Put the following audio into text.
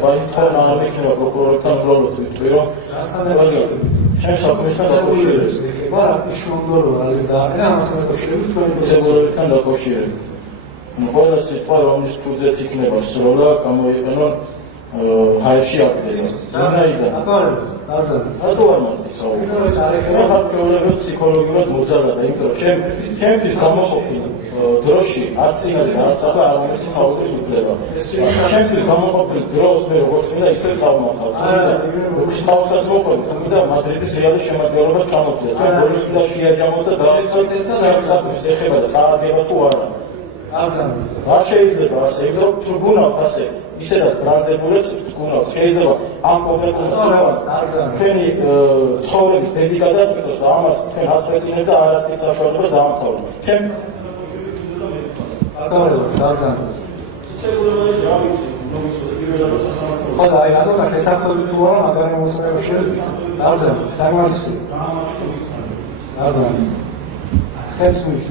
თორემ არ მექნება პროკურორთან უბრალოდ ვიტყვი რომ ჩემ საქმესთან დაკავშირებით შუამდორო არის და ამასთან დაკავშირებით სეგურებთან დაკავშირებით ყველა სიტყვა რომლის ფუძეც იქნება სროლა გამოიყენონ ჰაერში აკეთება ვინაიდან რატო არ მასწავლეთ საუბარი მე ხარ ჩვეულებრივ ფსიქოლოგიურად მოძალადა იმიტომ რომ ჩემთვის გამოყოფილ დროში არც წინადე და არც ახლა არ მომეცი საუბრის უფლება ჩემთვის გამოყოფილ დროს მე როგორც მინდა ისე წავმართავ თუმცა თავსაც მოყვებით თუმცა მადრიდის რეალის შემადგენლობა ჩამოთვლეთ თუ ბოლოსი შეაჯამოთ და დავიცოთ ჩემს საქმეს ეხება და წააგება თუ არა არ შეიძლება ასე იმიტომ თუ გუნავთ ასე ისედაც ბრანდებულებს გუნავთ შეიძლება ამ კონკრეტულ სიტყვას ჩვენი ცხოვრების დედი გადაწყვეტოს და ამას თქვენ აწყვეტინებთ და არასდროს საშუალებას დაამთავროთ ჩემ ხოდა აი რატომაც ეთაქვები თუ არა მაგარი მოსწრება შეიძლება არ ზან საგმარისი არ ზან ეს მის